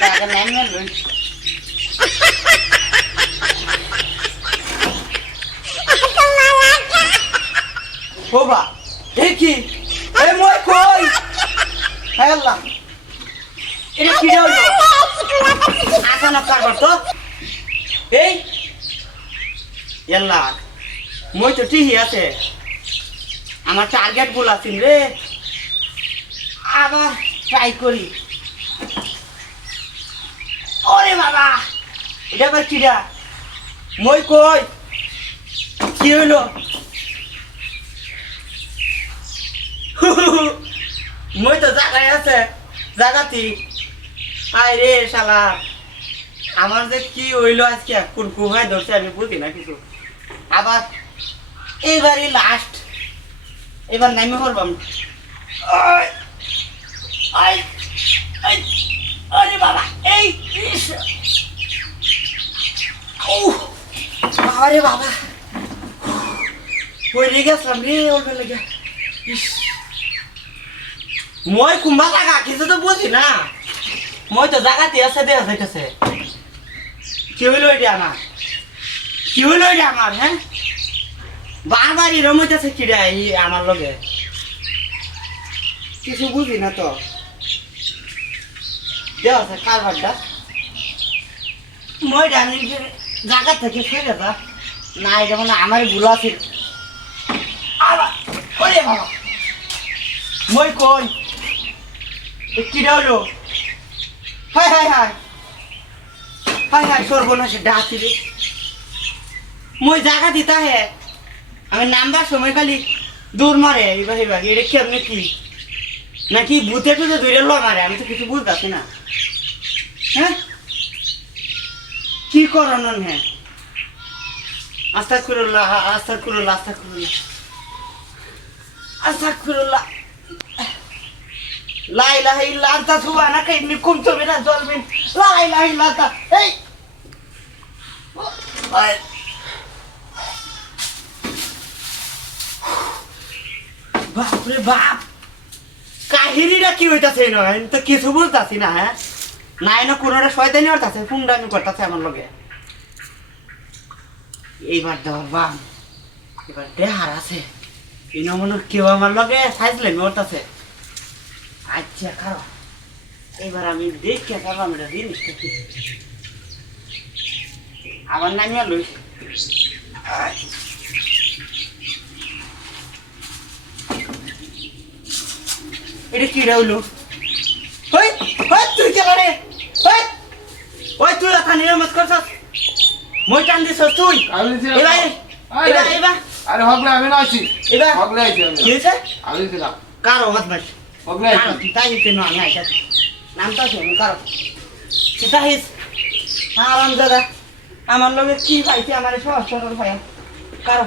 টাকা নাম না লই বাবা এই কি এই মই কই হায় আল্লাহ এটা কি হলো আটা না কারবার তো এই আল্লাহ মই তো ঠিকই আছে আমার টার্গেট গুলো আছে রে আবার ট্রাই করি ওরে বাবা এটা আবার কিরা মই কই কি হলো মই তো জায়গায় আছে জায়গাতি আয় রে শালা আমার যে কি হইলো আজকে কুরকু ভাই ধরছে আমি বুঝি না কিছু আবার এইবারই লাস্ট এবার নামে পড়বাম আরে বাবা এই বাবা রে বাবা পড়ে গেছিলাম রে ওর লেগে মই কুম্ভা জায়গা কিছু তো বুঝি না মই তো জায়গাতে আছে দেখা যাইতেছে কি হইলো এটা আমার কি হইলো এটা আমার হ্যাঁ বারবার এরম হইতেছে কিরা এই আমার লগে কিছু বুঝি না তো দেওয়া আছে কারবারটা মই জানি যে জায়গা থেকে ফেলে যা না এটা মানে আমার ভুল আছে ওরে বাবা মই কই কিরা হলো হায় হায় হায় হায় হায় সর্বনাশে ডাকি রে মই জায়গা দিতা হে আমি নামবার সময় খালি দৌড় মারে এবার এবার এটা কেমনে কি নাকি ভূতে টুতে দূরে ল মারে আমি তো কিছু বুঝতেছি না হ্যাঁ কি করানোর হ্যাঁ আস্তা করুল্লাহ আস্তা করুল্লাহ আস্তা করুল্লাহ আস্তা করুল্লাহ লা ইলাহা ইল্লা আনতা সুবহানাকা ইন্নী কুনতু মিনাজ জালিমিন লা ইলাহা ইল্লা আনতা এই বাপ রে বাপ কাহিনীটা কি হইতাছে নয় আমি তো কিছু বুঝতাছি না হ্যাঁ নাই না কোনোটা শয়তানি হইতাছে ফুংডামি করতেছে আমার লগে এইবার দেওয়ার বাম এবার দেহার আছে এই নমন কেউ আমার লগে সাইজলে মরতাছে আচ্ছা খারাপ এবার আমি দেখে পারলাম এটা জিনিসটা কি আমার নামিয়া লই এটা কি হইলো ওই ওই তুই কে রে ওই ওই তুই আতা নিরামত করছস মই টান দিছস তুই এবার এবার এবার আরে হগলে আমি না আছি এবার হগলে আছি আমি কি হইছে আমি ছিলাম কারো মত বাস হগলে আছি তাই হইছে না আমি আইতা নামটা শুন কারো সেটা হিস আরাম দাদা আমার লগে কি পাইছে আমার সহজ সরল ভাই কারো